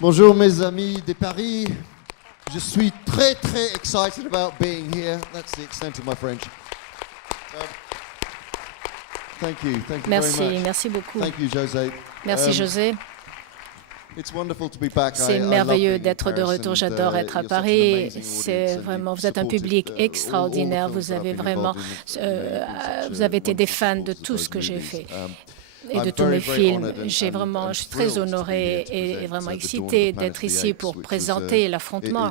Bonjour mes amis de Paris. Je suis très excited about being here. That's the extent of my French. Thank you very much. Merci beaucoup. Thank you, José. Merci José. It's wonderful to be back. C'est merveilleux d'être de retour. J'adore être à Paris. C'est vraiment, vous êtes un public extraordinaire. Vous avez vraiment, vous avez été des fans de tout ce que j'ai fait et de tous mes films. Je suis très honoré et vraiment excité d'être ici pour présenter L'Affrontement.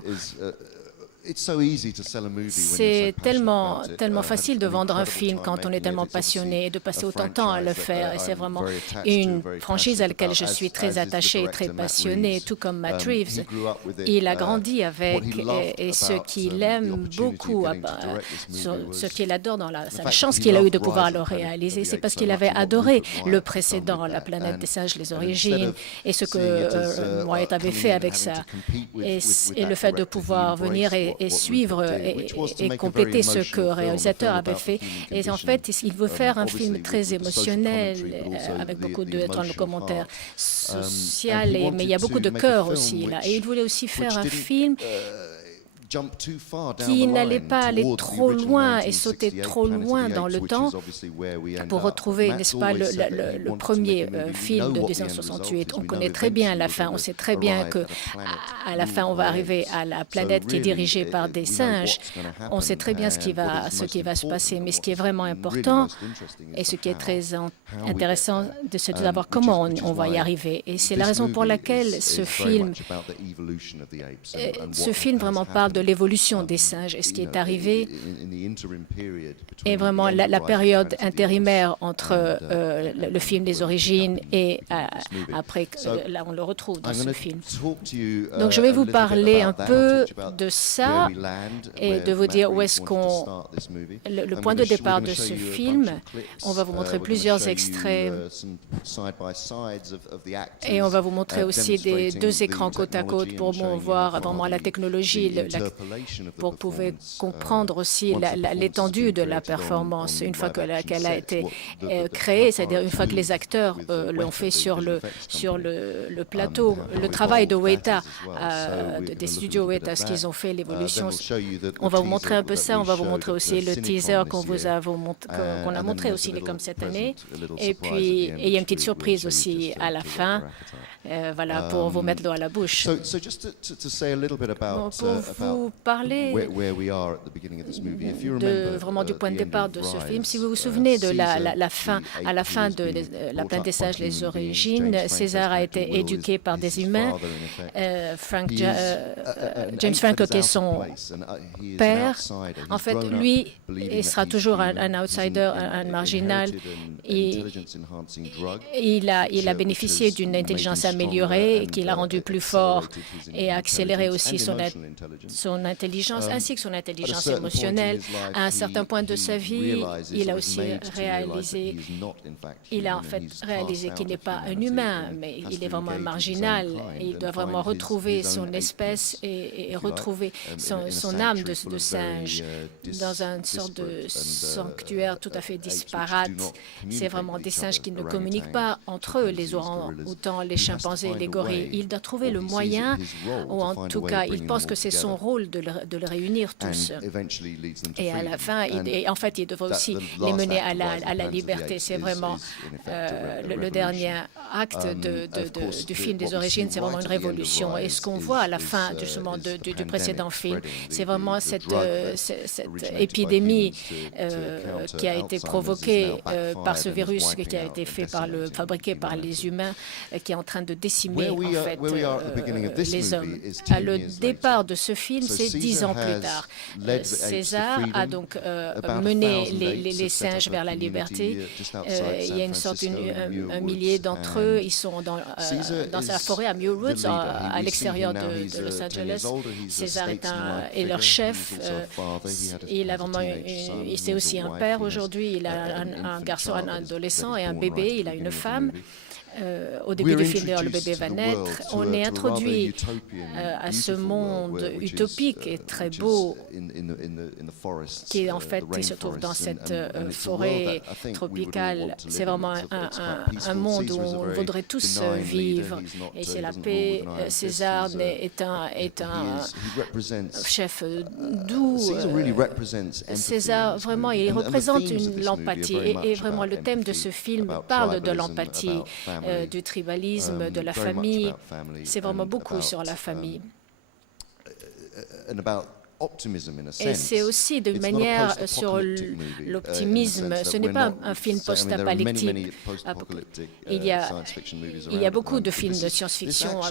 C'est tellement facile de vendre un film quand on est tellement passionné et de passer autant de temps à le faire. Et c'est vraiment une franchise à laquelle je suis très attaché et très passionné, tout comme Matt Reeves. Il a grandi avec, et ce qu'il aime beaucoup, ce qu'il adore dans la chance qu'il a eue de pouvoir le réaliser, c'est parce qu'il avait adoré le précédent, La planète des singes, les origines, et ce que Wyatt avait fait avec ça. Et le fait de pouvoir venir et suivre et compléter ce que le réalisateur avait fait. Et en fait, il veut faire un film très émotionnel, avec beaucoup de commentaires sociaux, mais il y a beaucoup de cœur aussi là. Et il voulait aussi faire un film qui n'allait pas aller trop loin et sauter trop loin dans le temps pour retrouver, n'est-ce pas, le premier film de 1968. On connaît très bien la fin. On sait très bien que à la fin, on va arriver à la planète qui est dirigée par des singes. On sait très bien ce qui va se passer. Mais ce qui est vraiment important et ce qui est très intéressant, c'est de savoir comment on va y arriver. Et c'est la raison pour laquelle ce film vraiment parle de l'évolution des singes et ce qui est arrivé est vraiment la période intérimaire entre le film des origines et après, là on le retrouve dans ce film. Donc je vais vous parler un peu de ça et de vous dire où est-ce le point de départ de ce film. On va vous montrer plusieurs extraits et on va vous montrer aussi des deux écrans côte à côte pour voir vraiment la technologie, pour que vous pouvez comprendre aussi l'étendue de la performance une fois qu'elle a été créée, c'est-à-dire une fois que les acteurs l'ont fait sur le plateau. Le travail de Weta, des studios Weta, ce qu'ils ont fait, l'évolution. On va vous montrer un peu ça, on va vous montrer aussi le teaser qu'on a montré aussi comme cette année. Et puis, il y a une petite surprise aussi à la fin. Voilà, pour vous mettre l'eau à la bouche. Pour vous parler vraiment du point de départ de ce film, si vous vous souvenez de à la fin de La planète des singes, les origines, César a été éduqué par des humains. James Franco, qui est son père, en fait, lui, il sera toujours un outsider, un marginal. Il a bénéficié d'une intelligence améliorée qui l'a rendu plus fort et a accéléré aussi son intelligence ainsi que son intelligence émotionnelle. À un certain point de sa vie, il a aussi réalisé qu'il n'est pas un humain, mais il est vraiment un marginal. Et il doit vraiment retrouver son espèce et retrouver son âme de singe dans une sorte de sanctuaire tout à fait disparate. C'est vraiment des singes qui ne communiquent pas entre eux, les orang-outans, les chimpanzés, les gorilles. Il doit trouver le moyen, ou en tout cas, il pense que c'est son rôle de les réunir tous. Et à la fin, en fait, il devrait aussi les mener à la liberté. C'est vraiment le dernier acte du film des origines, c'est vraiment une révolution. Et ce qu'on voit à la fin justement du précédent film, c'est vraiment cette épidémie qui a été provoquée par ce virus qui a été fabriqué par les humains, qui est en train de décimer en fait les hommes. Le départ de ce film, c'est 10 ans plus tard. César a donc mené les singes vers la liberté. Il y a une sorte, un millier d'entre eux. Ils sont dans la forêt à Muir Woods, à l'extérieur de Los Angeles. César est leur chef. C'est aussi un père aujourd'hui. Il a un garçon, un adolescent et un bébé. Il a une femme. au début du film, d'ailleurs, le bébé va naître, on est introduit à ce monde utopique et très beau qui en fait se trouve dans cette forêt tropicale. C'est vraiment un monde où on voudrait tous vivre. Et c'est la paix. César est un chef doux. César, vraiment, il représente l'empathie. Et vraiment, le thème de ce film parle de l'empathie, du tribalisme, de la famille. C'est vraiment beaucoup sur la famille. Et c'est aussi de manière sur l'optimisme. Ce n'est pas un film post-apocalyptique. Il y a beaucoup de films de science-fiction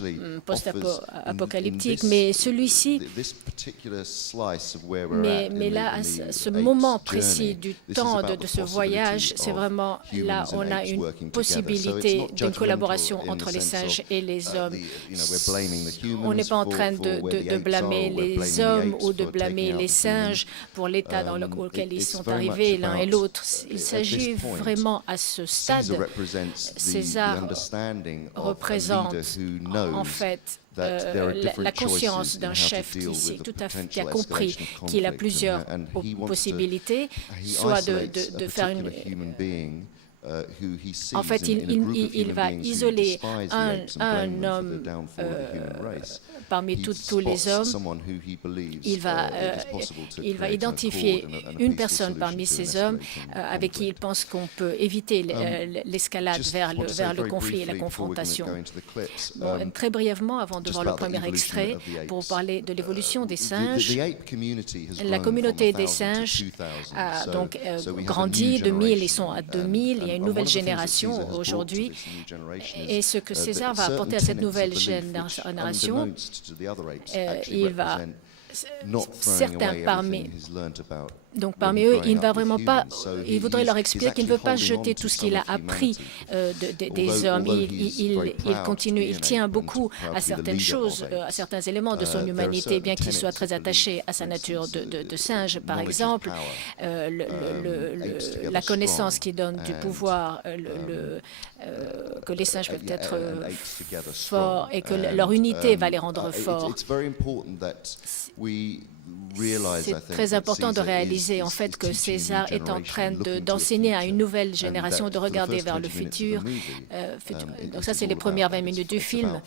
post-apocalyptiques, mais celui-ci, mais là, à ce moment précis du temps de ce voyage, c'est vraiment là où on a une possibilité d'une collaboration entre les singes et les hommes. On n'est pas en train de blâmer les hommes ou de blâmer les singes pour l'état dans lequel ils sont arrivés l'un et l'autre. Il s'agit vraiment à ce stade. César représente en fait la conscience d'un chef qui a compris qu'il a plusieurs possibilités, soit de faire une... En fait, il va isoler un homme parmi tous les hommes. Il va identifier une personne parmi ces hommes avec qui il pense qu'on peut éviter l'escalade vers le conflit et la confrontation. Bon, très brièvement, avant de voir le premier extrait, pour parler de l'évolution des singes, la communauté des singes a donc grandi de 1000, ils sont à 2000, il y a une nouvelle génération aujourd'hui. Et ce que César va apporter à cette nouvelle génération, il va... Certains parmi eux, il ne va vraiment pas, il voudrait leur expliquer qu'il ne veut pas jeter tout ce qu'il a appris des hommes. Il continue, il tient beaucoup à certaines choses, à certains éléments de son humanité, bien qu'il soit très attaché à sa nature de singe. Par exemple, la connaissance qui donne du pouvoir, que les singes peuvent être forts et que leur unité va les rendre forts. C'est très important de réaliser en fait que César est en train d'enseigner à une nouvelle génération de regarder vers le futur. Donc ça, c'est les premières 20 minutes du film.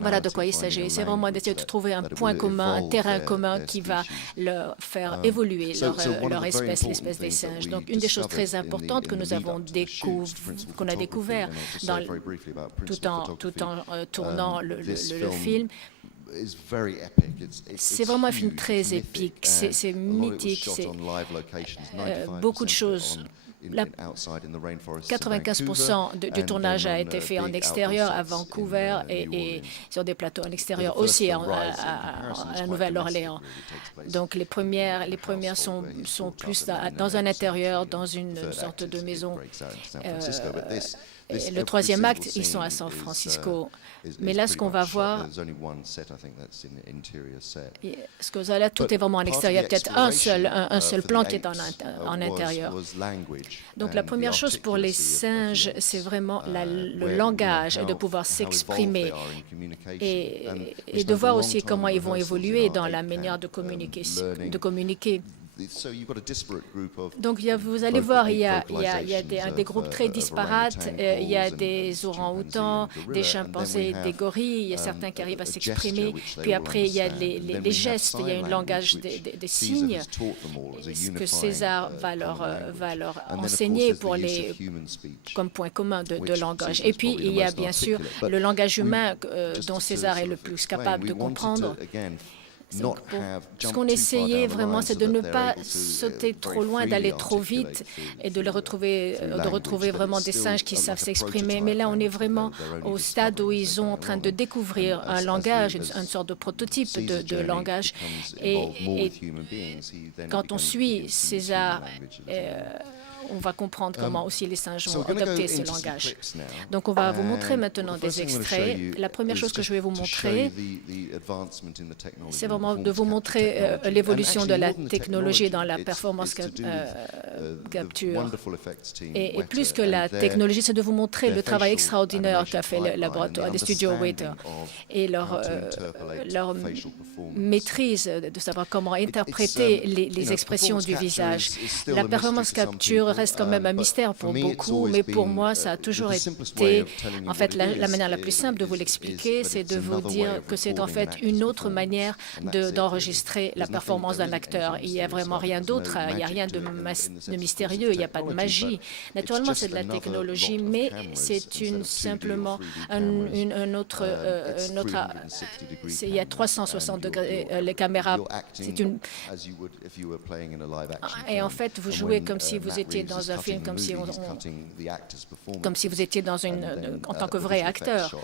Voilà de quoi il s'agit. C'est vraiment d'essayer de trouver un point commun, un terrain commun qui va leur faire évoluer leur espèce, l'espèce des singes. Donc une des choses très importantes que nous avons qu'on a découvert tout en tournant le film, c'est vraiment un film très épique, c'est mythique, c'est beaucoup de choses. 95% du tournage a été fait en extérieur à Vancouver et sur des plateaux en extérieur aussi à la Nouvelle-Orléans. Donc les premières sont plus dans un intérieur, dans une sorte de maison. Et le troisième acte, ils sont à San Francisco. Mais là, ce qu'on va voir, ce que vous avez là, tout est vraiment en extérieur. Peut-être un seul plan qui est en intérieur. Donc la première chose pour les singes, c'est vraiment le langage et de pouvoir s'exprimer et de voir aussi comment ils vont évoluer dans la manière de communiquer. Donc, vous allez voir, il y a des groupes très disparates. Il y a des orang-outans, des chimpanzés, des gorilles. Il y a certains qui arrivent à s'exprimer. Puis après, il y a les gestes. Il y a un langage des signes. Ce que César va leur enseigner comme point commun de langage. Et puis, il y a bien sûr le langage humain dont César est le plus capable de comprendre. Donc, ce qu'on essayait vraiment, c'est de ne pas sauter trop loin, d'aller trop vite et de retrouver vraiment des singes qui savent s'exprimer. Mais là, on est vraiment au stade où ils sont en train de découvrir un langage, une sorte de prototype de langage. Et quand on suit César on va comprendre comment aussi les singes vont adopter ce langage. Donc, on va vous montrer maintenant des extraits. La première chose que je vais vous montrer, c'est vraiment de vous montrer l'évolution de la technologie dans la performance capture. Et plus que la technologie, c'est de vous montrer le travail extraordinaire qu'a fait le laboratoire des studios Waiter et leur maîtrise de savoir comment interpréter les expressions du visage. La performance capture reste quand même un mystère pour beaucoup, mais pour moi, ça a toujours été, en fait, la manière la plus simple de vous l'expliquer, c'est de vous dire que c'est en fait une autre manière d'enregistrer la performance d'un acteur. Il n'y a vraiment rien d'autre, il n'y a rien de mystérieux, il n'y a pas de magie. Naturellement, c'est de la technologie, mais c'est simplement un autre, il y a 360 degrés, les caméras, c'est une... Et en fait, vous jouez comme si vous étiez dans un film, comme si vous étiez en tant que vrai acteur.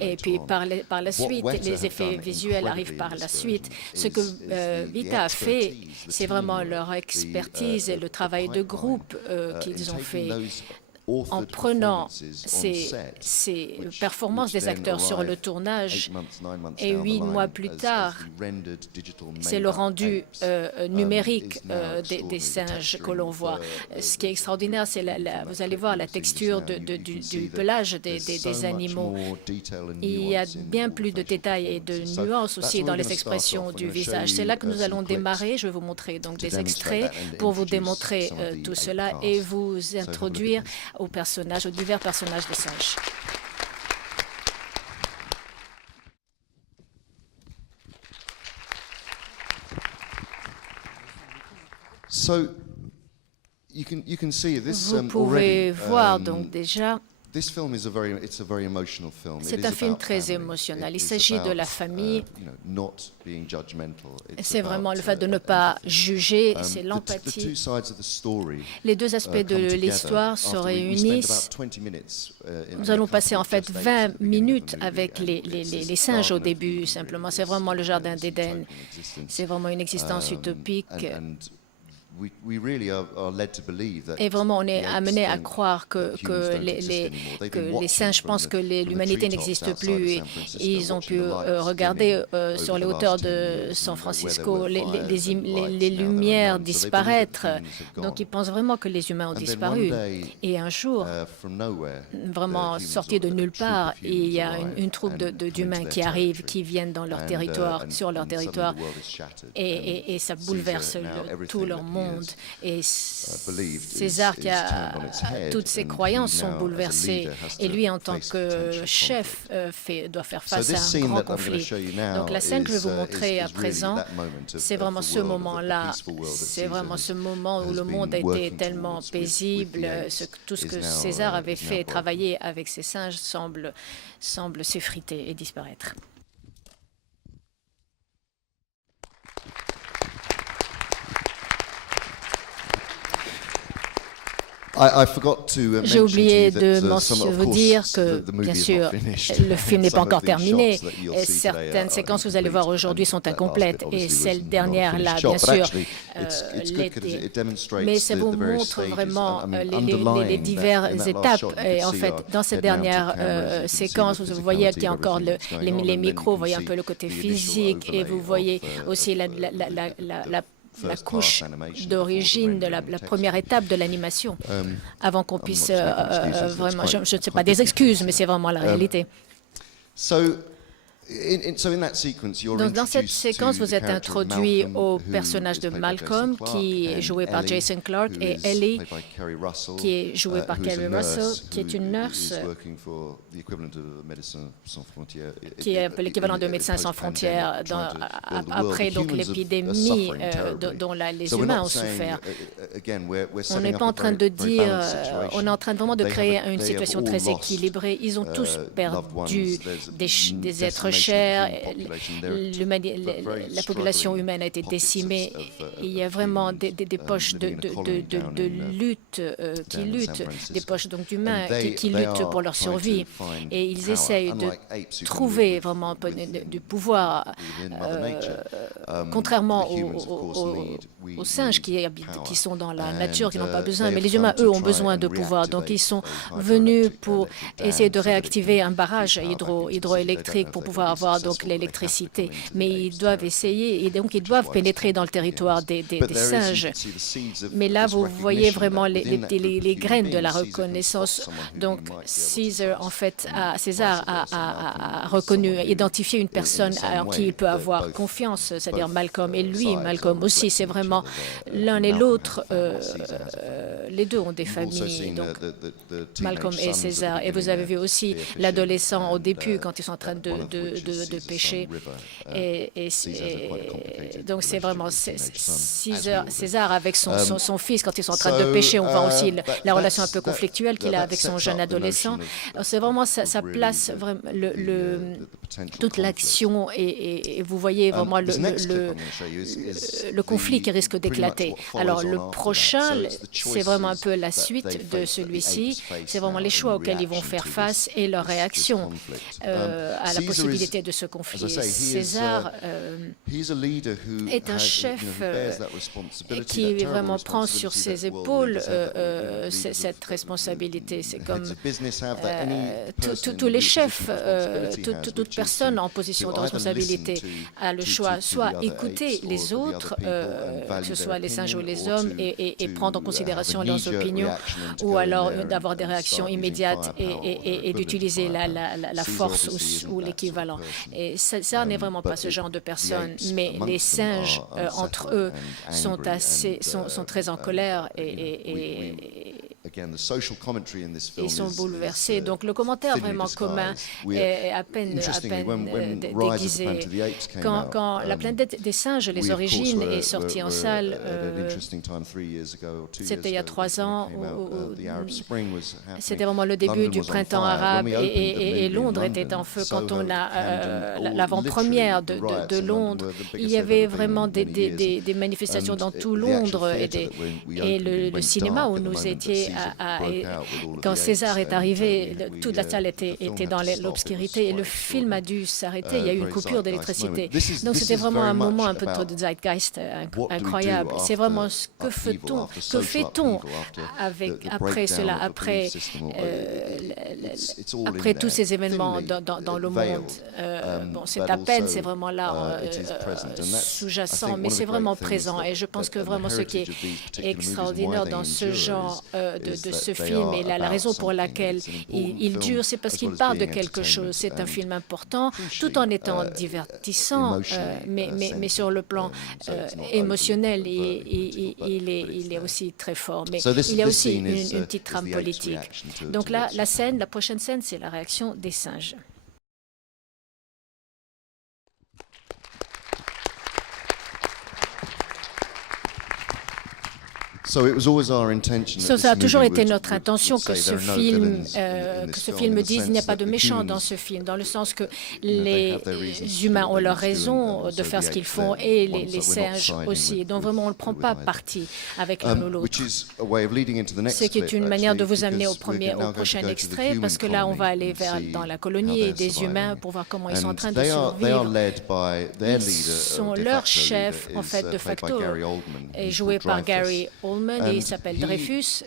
Et puis par la suite, les effets visuels arrivent par la suite. Ce que Vita a fait, c'est vraiment leur expertise et le travail de groupe qu'ils ont fait. En prenant ces performances des acteurs sur le tournage, et 8 mois plus tard, c'est le rendu numérique des singes que l'on voit. Ce qui est extraordinaire, c'est, vous allez voir, la texture du pelage des animaux. Il y a bien plus de détails et de nuances aussi dans les expressions du visage. C'est là que nous allons démarrer. Je vais vous montrer donc des extraits pour vous démontrer tout cela et vous introduire aux divers personnages de singes. Vous pouvez voir donc déjà. C'est un film très émotionnel. Il s'agit de la famille. C'est vraiment le fait de ne pas juger, c'est l'empathie. Les deux aspects de l'histoire se réunissent. Nous allons passer en fait 20 minutes avec les singes au début, simplement. C'est vraiment le jardin d'Éden. C'est vraiment une existence utopique. Et vraiment, on est amené à croire que les singes pensent que l'humanité n'existe plus. Et ils ont pu regarder sur les hauteurs de San Francisco les lumières disparaître. Donc, ils pensent vraiment que les humains ont disparu. Et un jour, vraiment sortis de nulle part, il y a une troupe d'humains qui arrivent, qui viennent dans leur territoire, sur leur territoire, et ça bouleverse tout leur monde. Et César, qui a toutes ses croyances, sont bouleversées. Et lui, en tant que chef, doit faire face à un grand conflit. Donc la scène que je vais vous montrer à présent, c'est vraiment ce moment-là. C'est vraiment ce moment où le monde a été tellement paisible. Tout ce que César avait fait, travailler avec ses singes, semble s'effriter et disparaître. J'ai oublié de vous dire que, bien sûr, le film n'est pas encore terminé. Et certaines séquences que vous allez voir aujourd'hui sont incomplètes. Et celle dernière-là, bien sûr, l'était. Mais ça vous montre vraiment les diverses étapes. Et en fait, dans cette dernière séquence, vous voyez qu'il y a encore les micros, vous voyez un peu le côté physique. Et vous voyez aussi la couche d'origine de la première étape de l'animation, avant qu'on puisse vraiment, je ne sais pas des excuses, mais c'est vraiment la réalité. Donc, dans cette séquence, vous êtes introduit au personnage de Malcolm, qui est joué par Jason Clarke, et Ellie, qui est jouée par Kerry Russell, qui est une nurse, qui est un peu l'équivalent de Médecins sans frontières, après donc l'épidémie dont les humains ont souffert. On n'est pas en train de dire, on est en train vraiment de créer une situation très équilibrée. Ils ont tous perdu des êtres cher, la population humaine a été décimée. Il y a vraiment des poches de lutte qui luttent, des poches d'humains qui luttent pour leur survie. Et ils essayent de trouver vraiment un peu du pouvoir, contrairement aux singes qui sont dans la nature, qui n'ont pas besoin. Mais les humains, eux, ont besoin de pouvoir. Donc, ils sont venus pour essayer de réactiver un barrage hydroélectrique pour pouvoir avoir donc l'électricité. Mais ils doivent essayer, et donc ils doivent pénétrer dans le territoire des singes. Mais là, vous voyez vraiment les graines de la reconnaissance. Donc, César, en fait, César a reconnu, identifié une personne en qui il peut avoir confiance, c'est-à-dire Malcolm. Et lui, Malcolm aussi, c'est vraiment l'un et l'autre. Les deux ont des familles, donc Malcolm et César. Et vous avez vu aussi l'adolescent au début, quand ils sont en train de pêcher. Donc, c'est vraiment César avec son fils, quand ils sont en train de pêcher. On voit aussi la relation un peu conflictuelle qu'il a avec son jeune adolescent. C'est vraiment, ça place vraiment toute l'action et vous voyez vraiment le conflit qui risque d'éclater. Alors, le prochain, c'est vraiment un peu la suite de celui-ci. C'est vraiment les choix auxquels ils vont faire face et leur réaction à la possibilité de ce conflit. César est un chef qui vraiment prend sur ses épaules cette responsabilité. C'est comme tous les chefs, toute personne en position de responsabilité a le choix, soit écouter les autres, que ce soit les singes ou les hommes, et prendre en considération leurs opinions, ou alors d'avoir des réactions immédiates et d'utiliser la force ou l'équivalent. Et ça n'est vraiment pas ce genre de personnes, mais les singes, entre eux, sont très en colère et ils sont bouleversés. Donc, le commentaire vraiment commun est à peine déguisé. Quand La planète des singes, les origines, est sortie en salle, c'était il y a 3 ans. C'était vraiment le début du printemps arabe et Londres était en feu. Quand on a l'avant-première de Londres, il y avait vraiment des manifestations dans tout Londres et le cinéma où nous étions. Quand César est arrivé, toute la salle était dans l'obscurité et le film a dû s'arrêter. Il y a eu une coupure d'électricité. Donc c'était vraiment un moment un peu de zeitgeist incroyable. C'est vraiment que fait-on après cela, après tous ces événements dans le monde. Bon, c'est à peine, c'est vraiment là sous-jacent, mais c'est vraiment présent. Et je pense que vraiment ce qui est extraordinaire dans ce genre de ce film et la raison pour laquelle il dure, c'est parce qu'il parle de quelque chose. C'est un film important, tout en étant divertissant, mais sur le plan émotionnel, il est aussi très fort. Mais il y a aussi une petite trame politique. Donc là, la prochaine scène, c'est la réaction des singes. Ça a toujours été notre intention que ce film dise qu'il n'y a pas de méchants dans ce film, dans le sens que les humains ont leur raison de faire ce qu'ils font et les singes aussi. Donc vraiment, on ne prend pas parti avec l'un ou l'autre. Ce qui est une manière de vous amener au prochain extrait, parce que là, on va aller dans la colonie des humains pour voir comment ils sont en train de survivre. Ils sont leur chef, en fait, de facto, est joué par Gary Oldman. Et il s'appelle Dreyfus.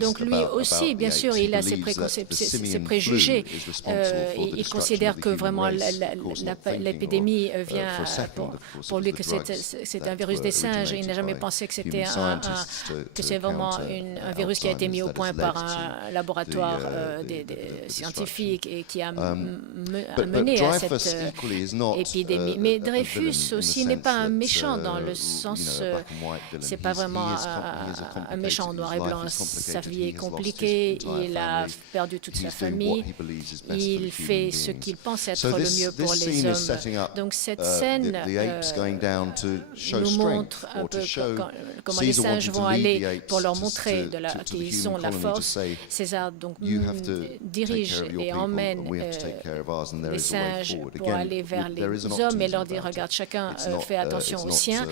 Donc lui aussi, bien sûr, il a ses préjugés. Il considère que vraiment l'épidémie vient pour lui que c'est un virus des singes. Il n'a jamais pensé que c'est vraiment un virus qui a été mis au point par un laboratoire des scientifiques et qui a mené à cette épidémie. Mais Dreyfus aussi n'est pas un méchant dans le sens c'est pas vraiment un méchant en noir et blanc. Sa vie est compliquée, il a perdu toute sa famille, il fait ce qu'il pense être le mieux pour les hommes. Donc cette scène nous montre un peu comment les singes vont aller pour leur montrer qu'ils ont la force. César donc dirige et emmène les singes pour aller vers les hommes et leur dire, regarde, chacun fait attention au sien,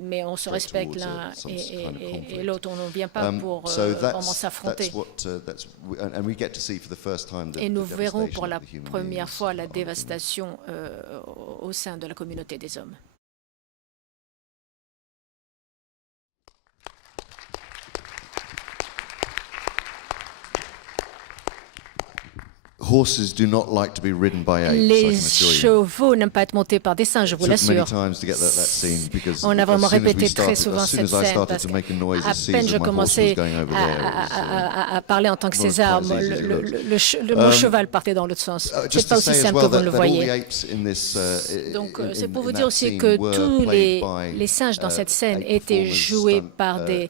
mais on se respecte l'un et l'autre, on ne vient pas pour vraiment s'affronter. Et nous verrons pour la première fois la dévastation au sein de la communauté des hommes. Les chevaux n'aiment pas être montés par des singes, je vous l'assure. On a vraiment répété très souvent cette scène parce qu'à peine je commençais à parler en tant que César, mon cheval partait dans l'autre sens. C'est pas aussi simple que vous le voyez. Donc c'est pour vous dire aussi que tous les singes dans cette scène étaient joués par des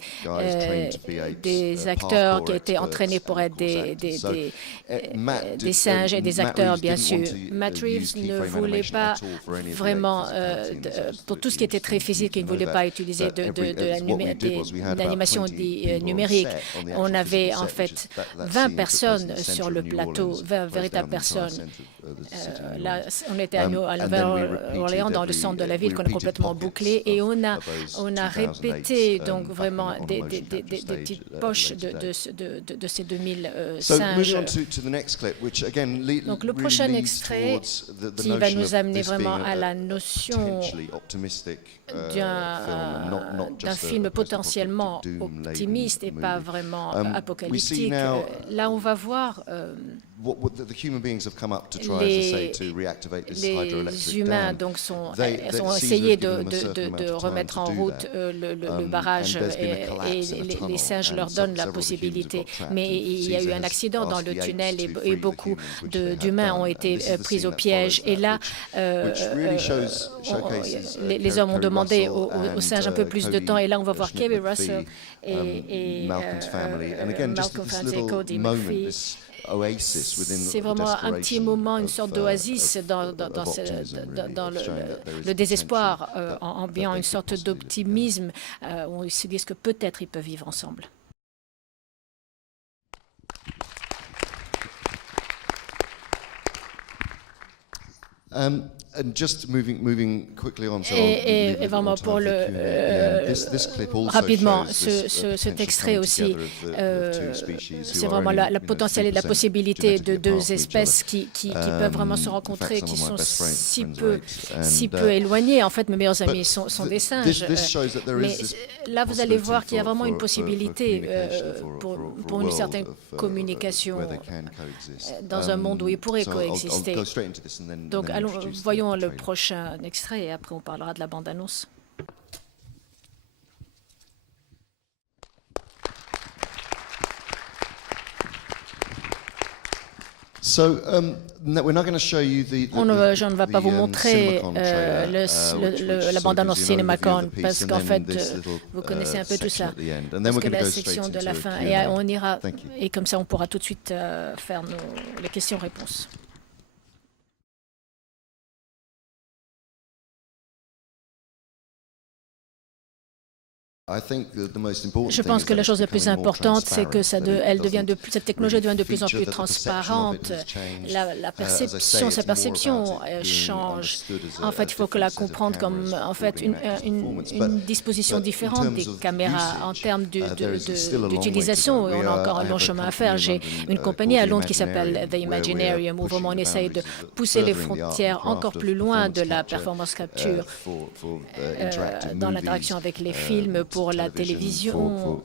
acteurs qui étaient entraînés pour être des singes et des acteurs, bien sûr. Matt Reeves ne voulait pas vraiment, pour tout ce qui était très physique, il ne voulait pas utiliser d'animation numérique. On avait en fait 20 personnes sur le plateau, 20 véritables personnes. Là, on était à Nouvelle-Orléans, dans le centre de la ville, qu'on a complètement bouclé, et on a répété donc vraiment des petites poches de ces 2000 singes. Donc le prochain extrait qui va nous amener vraiment à la notion d'un film potentiellement optimiste et pas vraiment apocalyptique. Là, on va voir les humains donc ont essayé de remettre en route le barrage et les singes leur donnent la possibilité. Mais il y a eu un accident dans le tunnel et beaucoup d'humains ont été pris au piège. Et là, les hommes ont demandé aux singes un peu plus de temps. Et là, on va voir Kerry Russell et Malcolm Fanti et Cody Murphy. C'est vraiment un petit moment, une sorte d'oasis dans le désespoir ambiant, une sorte d'optimisme où ils se disent que peut-être ils peuvent vivre ensemble. Et vraiment pour rapidement, cet extrait aussi, c'est vraiment la potentialité, la possibilité de deux espèces qui peuvent vraiment se rencontrer, qui sont si peu éloignées. En fait, mes meilleurs amis sont des singes. Mais là, vous allez voir qu'il y a vraiment une possibilité pour une certaine communication dans un monde où ils pourraient coexister. Donc, voyons le prochain extrait et après on parlera de la bande-annonce. Je ne vais pas vous montrer la bande-annonce CinemaCon parce qu'en fait, vous connaissez un peu tout ça. Parce que la section de la fin, et on ira, et comme ça on pourra tout de suite faire les questions-réponses. Je pense que la chose la plus importante, c'est que cette technologie devient de plus en plus transparente. Sa perception change. En fait, il faut que la comprendre comme en fait une disposition différente des caméras en termes d'utilisation. On a encore un long chemin à faire. J'ai une compagnie à Londres qui s'appelle The Imaginarium, où vraiment on essaye de pousser les frontières encore plus loin de la performance capture dans l'interaction avec les films pour pour la télévision,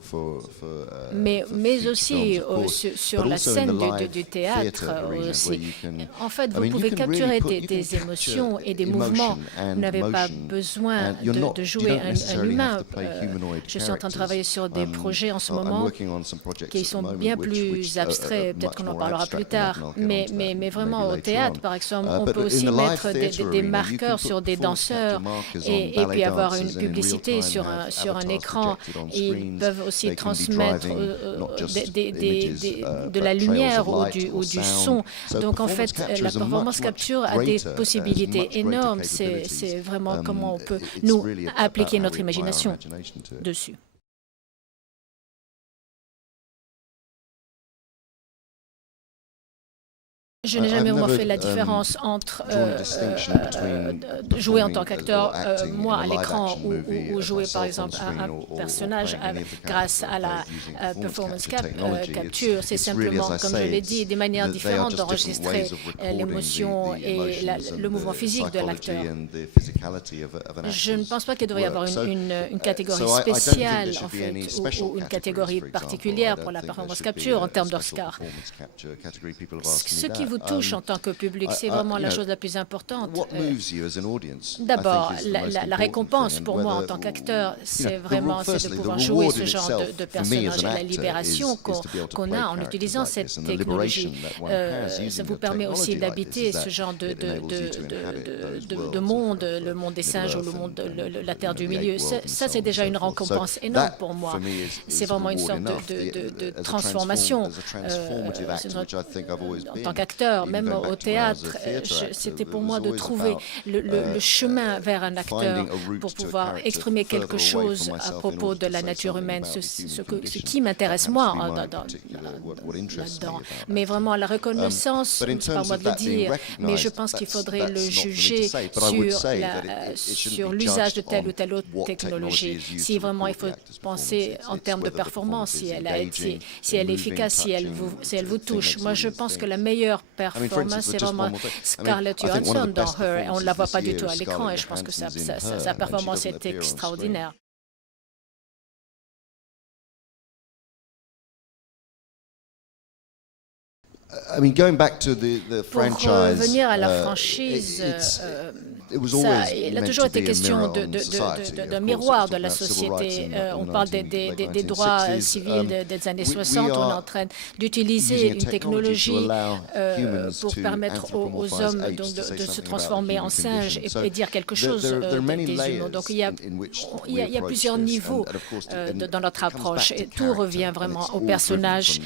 mais aussi sur la scène du théâtre aussi. En fait, vous pouvez capturer des émotions et des mouvements. Vous n'avez pas besoin de jouer un humain. Je suis en train de travailler sur des projets en ce moment qui sont bien plus abstraits. Peut-être qu'on en parlera plus tard. Mais vraiment, au théâtre, par exemple, on peut aussi mettre des marqueurs sur des danseurs et puis avoir une publicité sur un écran. Ils peuvent aussi transmettre de la lumière ou du son. Donc, en fait, la performance capture a des possibilités énormes. C'est vraiment comment on peut, nous, appliquer notre imagination dessus. Je n'ai jamais vraiment fait la différence entre jouer en tant qu'acteur, moi, à l'écran, ou jouer, par exemple, un personnage grâce à la performance capture. C'est simplement, comme je l'ai dit, des manières différentes d'enregistrer l'émotion et le mouvement physique de l'acteur. Je ne pense pas qu'il devrait y avoir une catégorie spéciale, en fait, ou une catégorie particulière pour la performance capture en termes d'Oscar. Ce qui vous touche en tant que public, c'est vraiment la chose la plus importante. D'abord, la récompense pour moi en tant qu'acteur, c'est de pouvoir jouer ce genre de personnage et la libération qu'on a en utilisant cette technologie. Ça vous permet aussi d'habiter ce genre de monde, le monde des singes ou le monde de la Terre du Milieu. Ça, c'est déjà une récompense énorme pour moi. C'est vraiment une sorte de transformation en tant qu'acteur. Même au théâtre, c'était pour moi de trouver le chemin vers un acteur pour pouvoir exprimer quelque chose à propos de la nature humaine, ce qui m'intéresse moi là-dedans. Mais vraiment, la reconnaissance, ce n'est pas à moi de le dire, mais je pense qu'il faudrait le juger sur l'usage de telle ou telle autre technologie. Si vraiment il faut penser en termes de performance, si elle est efficace, si elle vous touche. Moi, je pense que la meilleure performance, c'est vraiment Scarlett Johansson dans Her. On ne la voit pas du tout à l'écran et je pense que sa performance est extraordinaire. Pour revenir à la franchise, il a toujours été question d'un miroir de la société. On parle des droits civils des années 60. On est en train d'utiliser une technologie pour permettre aux hommes de se transformer en singes et dire quelque chose des humains. Donc il y a plusieurs niveaux dans notre approche. Et tout revient vraiment au personnage.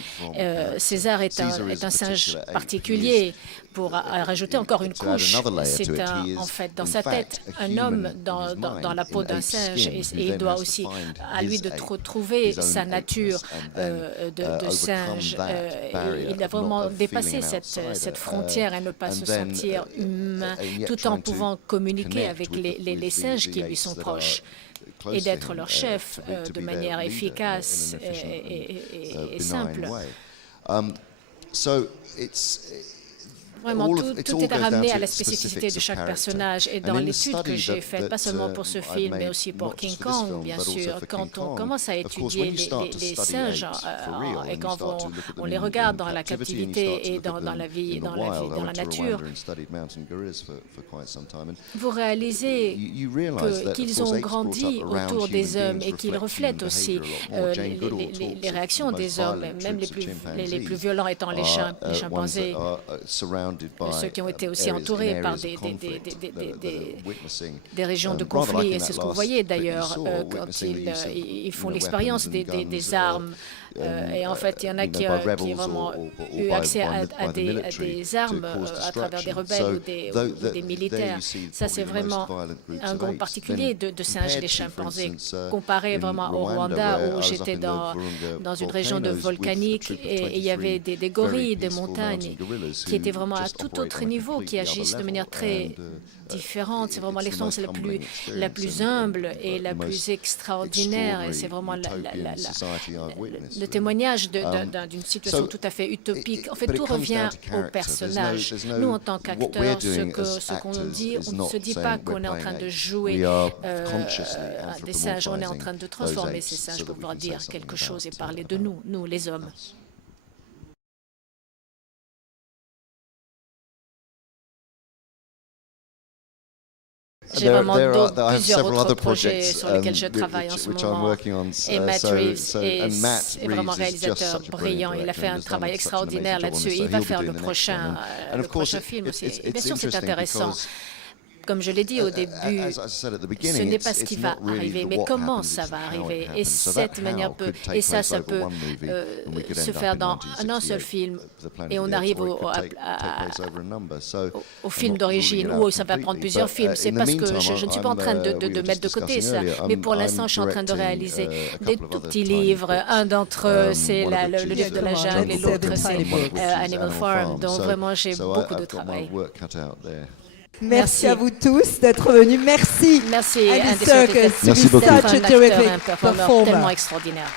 César est un singe particulier. Pour rajouter encore une couche, c'est en fait dans sa tête un homme dans la peau d'un singe et il doit aussi à lui de retrouver sa nature de singe. Il a vraiment dépassé cette frontière et ne pas se sentir humain tout en pouvant communiquer avec les singes qui lui sont proches et d'être leur chef de manière efficace et simple. Vraiment, tout est à ramener à la spécificité de chaque personnage. Et dans l'étude que j'ai faite, pas seulement pour ce film, mais aussi pour King Kong, bien sûr, quand on commence à étudier les singes et quand on les regarde dans la captivité et dans la vie, dans la nature, vous réalisez qu'ils ont grandi autour des hommes et qu'ils reflètent aussi les réactions des hommes, même les plus violents étant les chimpanzés. Ceux qui ont été aussi entourés par des régions de conflit. Et c'est ce que vous voyez d'ailleurs quand ils font l'expérience des armes. Et en fait, il y en a qui ont vraiment eu accès à des armes à travers des rebelles ou des militaires. Ça, c'est vraiment un groupe particulier de singes, les chimpanzés, comparé vraiment au Rwanda où j'étais dans une région de volcanique et il y avait des gorilles, des montagnes qui étaient vraiment à tout autre niveau, qui agissent de manière très différente. C'est vraiment l'expérience la plus humble et la plus extraordinaire. Et c'est vraiment le témoignage d'une situation tout à fait utopique. En fait, tout revient au personnage. Nous, en tant qu'acteurs, ce qu'on dit, on ne se dit pas qu'on est en train de jouer des singes, on est en train de transformer ces singes pour pouvoir dire quelque chose et parler de nous, nous les hommes. J'ai vraiment plusieurs autres projets sur lesquels je travaille en ce moment. Et Matt Reeves est vraiment réalisateur brillant. Il a fait un travail extraordinaire là-dessus. Il va faire le prochain film aussi. Et bien sûr, c'est intéressant. Comme je l'ai dit au début, ce n'est pas ce qui va arriver, mais comment ça va arriver. Et cette manière peut, et ça peut se faire dans un seul film. Et on arrive au film d'origine, où ça va prendre plusieurs films. C'est parce que je ne suis pas en train de mettre de côté ça, mais pour l'instant, je suis en train de réaliser des tout petits livres. Un d'entre eux, c'est le livre de la jungle, et l'autre, c'est Animal Farm. Donc vraiment, j'ai beaucoup de travail. Merci à vous tous d'être venus. Merci. Merci, Andy Serkis. Merci beaucoup. Such a terrific un performeur performer. tellement extraordinaire.